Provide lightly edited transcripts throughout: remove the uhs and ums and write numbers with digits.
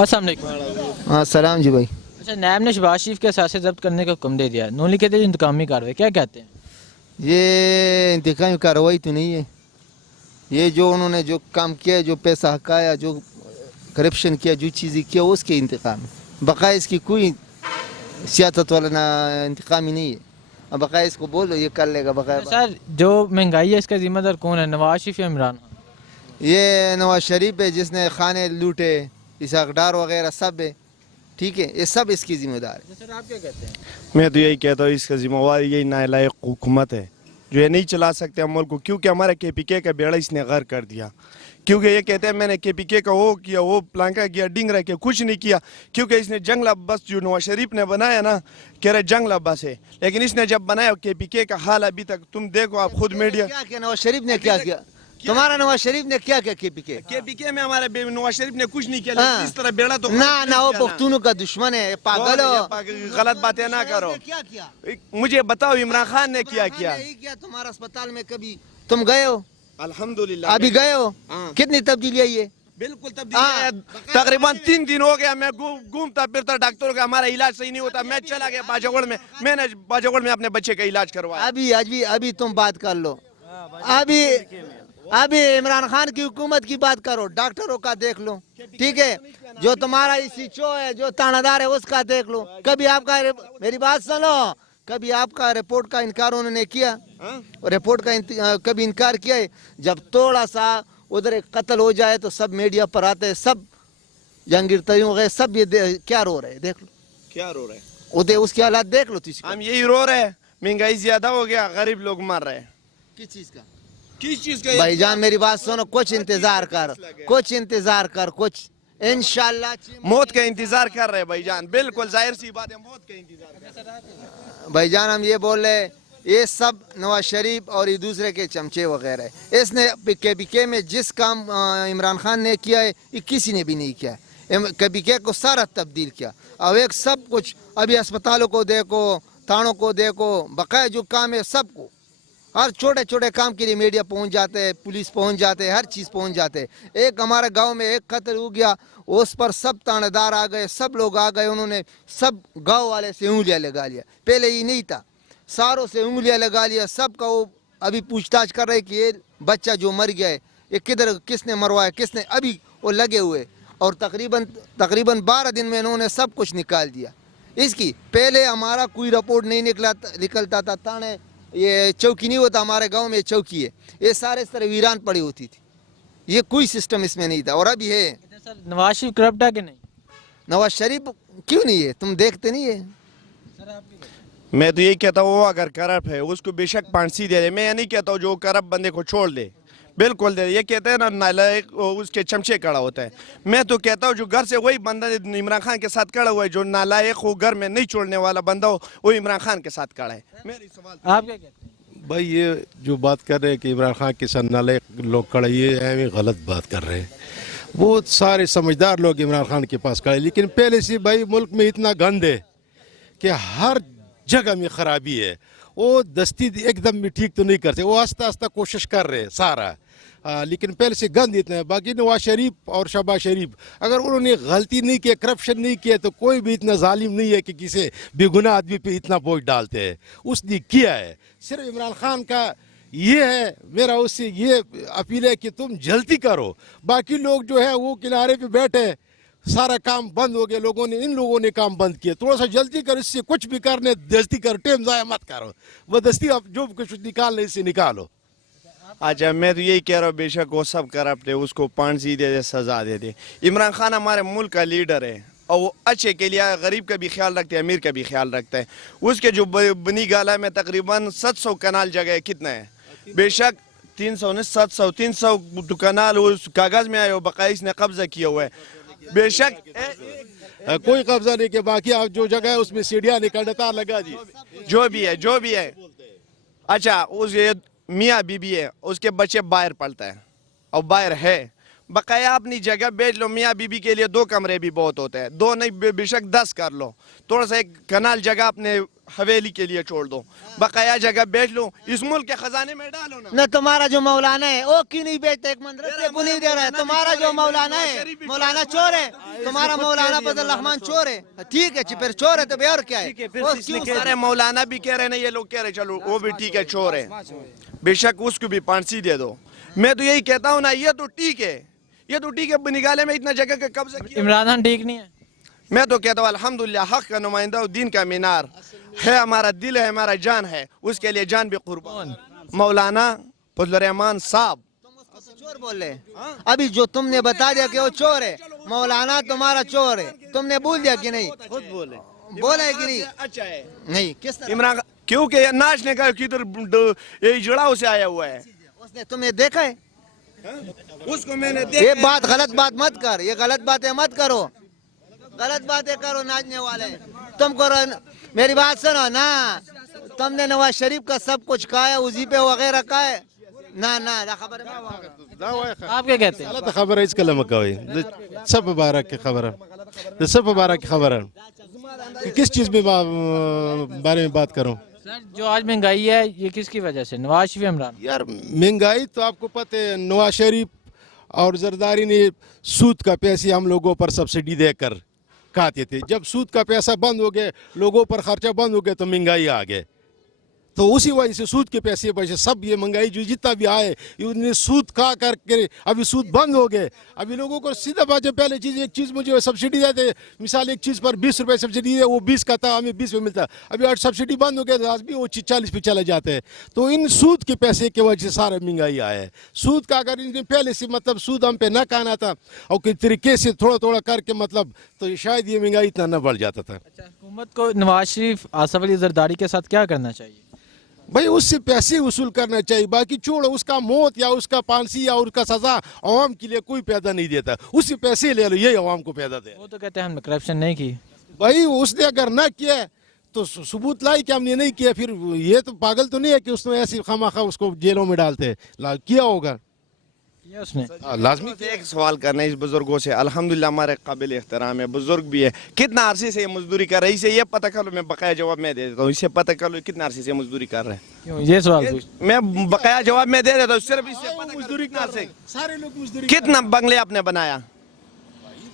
السلام علیکم. ہاں سلام جی بھائی. اچھا, نیب نے شہباز شریف کے اثاثے ضبط کرنے کا حکم دے دیا. نون لیگ کہتے ہیں انتقامی کارروائی, کیا کہتے ہیں؟ یہ انتقامی کارروائی تو نہیں ہے. یہ جو انہوں نے جو کام کیا, جو پیسہ ہکایا, جو کرپشن کیا, جو چیزیں کیا, اس کے انتقام ہے. بقایا اس کی کوئی سیاست والا نہ انتقامی نہیں ہے. اب بقایا اس کو بولو یہ کر لے گا. بقایا سر, جو مہنگائی ہے اس کا ذمہ دار کون ہے, نواز شریف یا عمران خان؟ یہ نواز شریف ہے جس نے کھانے لوٹے, اسحاق ڈار وغیرہ سب ہے. ٹھیک ہے, یہ سب اس کی ذمہ دار ہے. سر آپ کیا کہتے ہیں؟ میں تو یہی کہتا ہوں اس کا ذمہ وار یہی نالائق حکومت ہے جو یہ نہیں چلا سکتے ہم ملک کو, کیونکہ ہمارا کے پی کے کا بیڑا اس نے غرق کر دیا. کیونکہ یہ کہتے ہیں میں نے کے پی کے کا وہ کیا, وہ پلانکا کیا, ڈنگرا کیا, کچھ نہیں کیا. کیونکہ اس نے جنگلہ بس جو نواز شریف نے بنایا نا, کہہ رہے جنگلہ بس ہے, لیکن اس نے جب بنایا کے پی کے کا حال ابھی تک تم دیکھو, آپ خود میڈیا. کیا کیا نواز شریف نے کیا کیا؟ تمہارا نواز شریف نے کیا کیا کے پی کے؟ کے پی کے میں ہمارے نواز شریف نے کچھ نہیں کیا, لیکن اس طرح بیڑا تو نہ وہ پختونوں کا دشمن ہے. پاگل ہو, غلط باتیں نہ کرو. کیا کیا مجھے بتاؤ عمران خان نے کیا کیا؟ تمہارا اسپتال میں کبھی تم گئے ہو؟ الحمدللہ ابھی گئے ہو؟ کتنی تبدیلی آئی ہے؟ بالکل تبدیلی ہے. تقریباً 3 دن ہو گیا میں گھومتا پھرتا, ڈاکٹروں کا ہمارا علاج صحیح نہیں ہوتا. میں چلا گیا باجوڑ میں نے باجوڑ میں اپنے بچے کا علاج کروایا. ابھی تم بات کر لو. ابھی عمران خان کی حکومت کی بات کرو, ڈاکٹروں کا دیکھ لو. ٹھیک ہے, جو تمہارا سی چو ہے, جو تانہ دار ہے, اس کا دیکھ لو. کبھی آپ کا, میری بات سنو, کبھی آپ کا رپورٹ کا انکار انہوں نے کیا؟ رپورٹ کا کبھی انکار کیا ہے؟ جب تھوڑا سا ادھر ایک قتل ہو جائے تو سب میڈیا پر آتے ہیں, سب جہانگیر ترین ہو گئے, سب یہ کیا رو رہے, دیکھ لو کیا رو رہے؟ اس کے حالات دیکھ لو. ہم یہی رو رہے ہیں, مہنگائی زیادہ ہو گیا, غریب لوگ مر رہے ہیں. کس چیز کا؟ کس چیز کا؟ بھائی جان میری بات سنو, کچھ انتظار کر, کچھ انشاءاللہ موت کا انتظار کر رہے بھائی جان. بالکل ظاہر سی بات ہے, موت کا انتظار کر رہے. بھائی جان ہم یہ بول رہے, یہ سب نواز شریف اور یہ دوسرے کے چمچے وغیرہ ہے. اس نے کے پی کے میں جس کام عمران خان نے کیا ہے, یہ کسی نے بھی نہیں کیا. کے پی کے کو سارا تبدیل کیا. اب ایک سب کچھ, ابھی اسپتالوں کو دیکھو, تھانوں کو دیکھو, بقایا جو کام ہے سب کو, ہر چھوٹے چھوٹے کام کے لیے میڈیا پہنچ جاتے ہیں, پولیس پہنچ جاتے ہیں, ہر چیز پہنچ جاتے ہیں. ایک ہمارے گاؤں میں ایک قتل ہو گیا, اس پر سب تانہ دار آ گئے, سب لوگ آ گئے, انہوں نے سب گاؤں والے سے انگلیاں لگا لیا. پہلے یہ نہیں تھا, ساروں سے انگلیاں لگا لیا. سب کا وہ ابھی پوچھ تاچھ کر رہے کہ یہ بچہ جو مر گیا ہے یہ کدھر, کس نے مروایا, کس نے, ابھی وہ لگے ہوئے. اور تقریباً 12 دن میں انہوں نے سب کچھ نکال دیا. اس کی پہلے ہمارا کوئی رپورٹ نہیں نکلتا تھا. تانے یہ چوکی نہیں ہوتا, ہمارے گاؤں میں چوکی ہے, یہ سارے اس طرح ویران پڑی ہوتی تھی. یہ کوئی سسٹم اس میں نہیں تھا, اور ابھی ہے. سر نواز شریف کرپٹ ہے کہ نہیں؟ نواز شریف کیوں نہیں ہے, تم دیکھتے نہیں ہے؟ میں تو یہی کہتا ہوں, وہ اگر کرپ ہے اس کو بے شک پھانسی دے دے. میں یہ نہیں کہتا ہوں جو کرپ بندے کو چھوڑ دے, بالکل دے. یہ کہتے ہیں نا نالائق اس کے چمچے کھڑا ہوتا ہے. میں تو کہتا ہوں جو گھر سے وہی بندہ عمران خان کے ساتھ کھڑا ہوا ہے, جو نالائق ہو, گھر میں نہیں چھوڑنے والا بندہ ہو, وہ عمران خان کے ساتھ کھڑا ہے. آپ کیا کہتے ہیں؟ بھائی یہ جو بات کر رہے ہیں کہ عمران خان کے ساتھ نالائق لوگ کھڑے, یہ غلط بات کر رہے ہیں. بہت سارے سمجھدار لوگ عمران خان کے پاس کھڑے, لیکن پہلے سے بھائی ملک میں اتنا گند ہے کہ ہر جگہ میں خرابی ہے. وہ دستی ایک دم میں ٹھیک تو نہیں کرتے, وہ آہستہ آہستہ کوشش کر رہے سارا, لیکن پہلے سے گند اتنا ہے. باقی نواز شریف اور شہباز شریف اگر انہوں نے غلطی نہیں کی, کرپشن نہیں کیا, تو کوئی بھی اتنا ظالم نہیں ہے کہ کسی بے گناہ آدمی پہ اتنا بوجھ ڈالتے ہیں. اس نے کیا ہے. صرف عمران خان کا یہ ہے, میرا اس سے یہ اپیل ہے کہ تم جلدی کرو. باقی لوگ جو ہے وہ کنارے پہ بیٹھے, سارا کام بند ہو گیا, ان لوگوں نے کام بند کیا. تھوڑا سا جلدی کرو, اس سے کچھ بھی کرنے دستی کرو, ٹائم ضائع مت کرو. وہ دستی آپ جو کچھ نکالنے اس سے نکالو. اچھا میں تو یہی کہہ رہا ہوں, بے شک وہ سب کرپٹ ہے, اس کو پھانسی دے دے, سزا دے دے. عمران خان ہمارے ملک کا لیڈر ہے, اور وہ اچھے کے لیے غریب کا بھی خیال رکھتے ہیں, امیر کا بھی خیال رکھتا ہے. اس کے جو بنی گالا میں تقریباً 700 کنال جگہ ہے, کتنا ہے, بے شک 300 کنال اس کاغذ میں آئے ہو, بقایا اس نے قبضہ کیا ہوا ہے. بے شک کوئی قبضہ نہیں کہ باقی آپ جو جگہ ہے اس میں سیڑھیاں نکالنے تار لگا دی, جو بھی ہے. اچھا اس میاں بی بی ہے, اس کے بچے باہر پڑھتا ہے, اور باہر ہے. بقایا اپنی جگہ بیچ لو, میاں بی بی کے لیے 2 کمرے بھی بہت ہوتے ہیں, 2 نہیں بے شک 10 کر لو. تھوڑا سا ایک کنال جگہ اپنے حویلی کے لیے چھوڑ دو, بقایا جگہ بیچ لو, اس ملک کے خزانے میں ڈالو نا. نہ تمہارا جو مولانا ہے وہ کیوں نہیں بیچتا, ایک مدرسے کو نہیں دے رہا ہے. تمہارا جو مولانا ہے, مولانا چور ہے, تمہارا مولانا فضل الرحمان چور ہے. ٹھیک ہے پھر چور ہے تو بھی اور کیا ہے. وہ کیوں سارے مولانا بھی کہہ رہے ہیں, یہ لوگ کہہ رہے چلو وہ بھی ٹھیک ہے چور ہے, بے شک اس کو بھی پانسی دے دو. میں تو یہی کہتا ہوں نا, یہ تو ٹھیک ہے, یہ تو ٹھیک ہے, بنگالے میں اتنا جگہ کا قبضہ کیا. عمران خان ٹھیک نہیں ہے. میں تو کہتا ہوں الحمدللہ حق کا نمائندہ اور دین کا مینار ہے, ہمارا دل ہے, ہمارا جان ہے, اس کے لیے جان بھی قربان. مولانا فضل الرحمان صاحب چور بول رہے. ابھی جو تم نے بتا دیا کہ وہ چور ہے, مولانا تمہارا چور ہے, تم نے بول دیا کہ نہیں؟ خود بولے, بولا ہے کہ نہیں؟ اچھا ہے نہیں. کس طرح عمران خان, کیونکہ یہ ناچنے کا کدھر یہ جڑاؤ سے آیا ہوا ہے, اس نے تم نے دیکھا ہے؟ اس کو میں نے یہ بات غلط بات مت کر, یہ غلط باتیں مت کرو, غلط باتیں کرو ناچنے والے. تم کرو, میری بات سنو نا, تم نے نواز شریف کا سب کچھ کہا ہے, وظیفے وغیرہ کہا ہے نا نا خبر ہے. آپ کیا کہتے ہیں؟ غلط خبر ہے اس کلمہ کا ہوئی سب مبارک کی خبر ہے, سب مبارک کی خبر ہے. کس چیز میں بارے میں بات کروں؟ سر جو آج مہنگائی ہے یہ کس کی وجہ سے, نواز شریف عمران؟ یار مہنگائی تو آپ کو پتہ ہے, نواز شریف اور زرداری نے سود کا پیسے ہم لوگوں پر سبسڈی دے کر کھاتے تھے. جب سود کا پیسہ بند ہو گئے, لوگوں پر خرچہ بند ہو گیا تو مہنگائی آ گئے. تو اسی وجہ سے سود کے پیسے بچے, سب یہ مہنگائی جو جتنا بھی آئے انہیں سود کھا کر کے ابھی سود بند ہو گئے. ابھی لوگوں کو سیدھا بات ہے, پہلے چیز ایک چیز مجھے سبسڈی دیتے, مثال ایک چیز پر 20 روپے سبسڈی ہے, وہ 20 کا تھا, ہمیں 20 میں ملتا. ابھی سبسڈی بند ہو گیا تو آج بھی وہ 40 پہ چلے جاتے ہیں. تو ان سود کے پیسے کی وجہ سے سارا مہنگائی آیا ہے. سود کا اگر ان پہلے سے مطلب سود ہم پہ نہ کھانا تھا اور کس طریقے سے تھوڑا تھوڑا کر کے مطلب, تو شاید یہ مہنگائی اتنا نہ بڑھ جاتا تھا. اچھا, حکومت کو نواز شریف آصف علی زرداری کے ساتھ کیا کرنا چاہیے؟ بھائی اس سے پیسے وصول کرنا چاہیے, باقی چھوڑو, اس کا موت یا اس کا پھانسی یا اس کا سزا عوام کے لیے کوئی پیدا نہیں دیتا. اس سے پیسے لے لو, یہی عوام کو پیدا دے. وہ تو کہتے ہیں ہم نے کرپشن نہیں کی. بھائی اس نے اگر نہ کیا تو ثبوت لائی کہ ہم نے نہیں کیا, پھر یہ تو پاگل تو نہیں ہے کہ اس نے ایسی خامخواہ اس کو جیلوں میں ڈالتے. کیا ہوگا کیا اس نے؟ لازمی. ایک سوال کرنا ہے اس بزرگوں سے, الحمدللہ ہمارے قابل احترام ہے, بزرگ بھی ہے, کتنا عرصے سے یہ مزدوری کر رہے ہیں, اسے یہ پتہ کر لو, میں بقایا جواب میں دے دیتا ہوں, اسے پتہ کر لو کتنا عرصے سے مزدوری کر رہے ہیں. کیوں یہ سوال پوچھ؟ میں بقایا جواب میں دے دیتا ہوں, صرف اس سے پتہ مزدوری کتنا عرصے, سارے لوگ مزدوری. کتنا بنگلے آپ نے بنایا.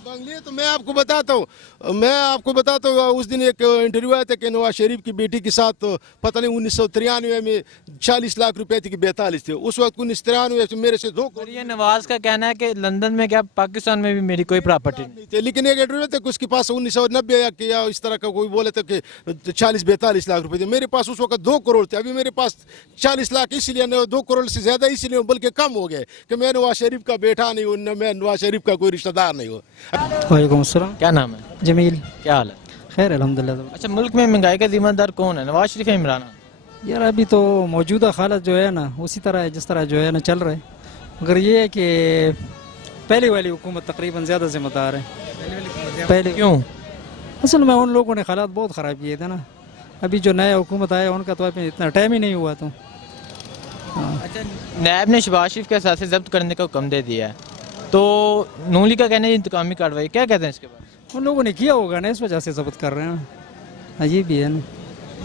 بنگلے تو میں آپ کو بتاتا ہوں, اس دن ایک انٹرویو آیا تھا کہ نواز شریف کی بیٹی کے ساتھ پتہ نہیں 1993 میں 40 لاکھ روپے تھے کہ 42 تھے. اس وقت 1993 سے میرے سے 2 اور یہ نواز کا کہنا ہے کہ لندن میں کیا پاکستان میں بھی میری کوئی پراپرٹی نہیں تھے, لیکن ایک انٹرویو تھا کہ اس کے پاس 1990 یا اس طرح کا کوئی بولے تھا کہ 40-42 لاکھ روپے تھے. میرے پاس اس وقت 2 کروڑ تھے. ابھی میرے پاس 40 لاکھ اس لیے 2 کروڑ سے زیادہ اس لیے بلکہ کم ہو گئے کہ میں نواز شریف کا بیٹا نہیں ہوں, میں نواز شریف کا کوئی رشتہ دار نہیں ہوں. وعلیکم السلام. کیا نام ہے؟ جمیل. کیا حال ہے؟ خیر الحمدللہ. اچھا, ملک میں مہنگائی کا ذمہ دار کون ہے, نواز شریف ہے عمران خان؟ یار ابھی تو موجودہ حالت جو ہے نا اسی طرح ہے جس طرح جو ہے نا چل رہے, مگر یہ ہے کہ پہلی والی حکومت تقریباً زیادہ ذمہ دار ہے. پہلے کیوں؟ اصل میں ان لوگوں نے حالات بہت خراب کیے تھے نا. ابھی جو نیا حکومت آیا ان کا تو ابھی اتنا ٹائم ہی نہیں ہوا. تو اچھا, نیب نے شہباز شریف کے اثاثے ضبط کرنے کا حکم دے دیا ہے, تو نون لیگ کا کہنا ہے انتقامی کارروائی, کیا کہتے ہیں اس کے بارے میں؟ ان لوگوں نے کیا ہوگا نا, اس وجہ سے ضبط کر رہے ہیں. عجیب بھی ہے نا.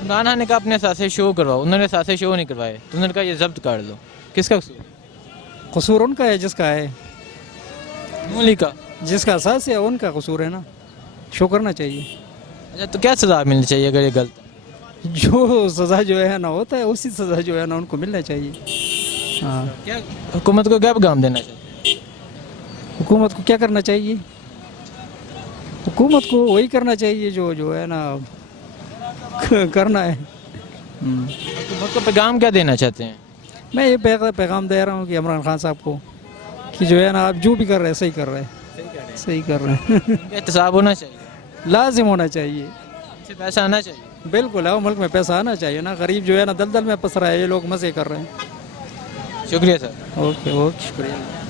عمران خان نے کہا اپنے اثاثے شو کرواؤ, انہوں نے اثاثے شو نہیں کروائے, تو انہوں نے کہا یہ ضبط کر دو. کس کا قصور؟ قصور ان کا ہے جس کا ہے, نون لیگ کا. جس کا اساس ہے ان کا قصور ہے نا, شو کرنا چاہیے. اچھا, تو کیا سزا ملنی چاہیے اگر یہ غلط ہے؟ جو سزا جو ہے نا ہوتا ہے اسی سزا جو ہے نا ان کو ملنا چاہیے. ہاں, کیا حکومت کو کیا پیغام دینا چاہیے؟ حکومت کو کیا کرنا چاہیے؟ حکومت کو وہی کرنا چاہیے جو ہے نا کرنا ہے. حکومت کو پیغام کیا دینا چاہتے ہیں؟ میں یہ پیغام دے رہا ہوں کہ عمران خان صاحب کو کہ جو ہے نا آپ جو بھی کر رہے ہیں صحیح کر رہے ہیں, صحیح کر رہے ہیں. احتساب ہونا چاہیے, لازم ہونا چاہیے. اس سے پیسہ آنا چاہیے. بالکل ہے, ملک میں پیسہ آنا چاہیے نا. غریب جو ہے نا دلدل میں پس رہا ہے, یہ لوگ مزے کر رہے ہیں. شکریہ سر. اوکے اوکے, شکریہ.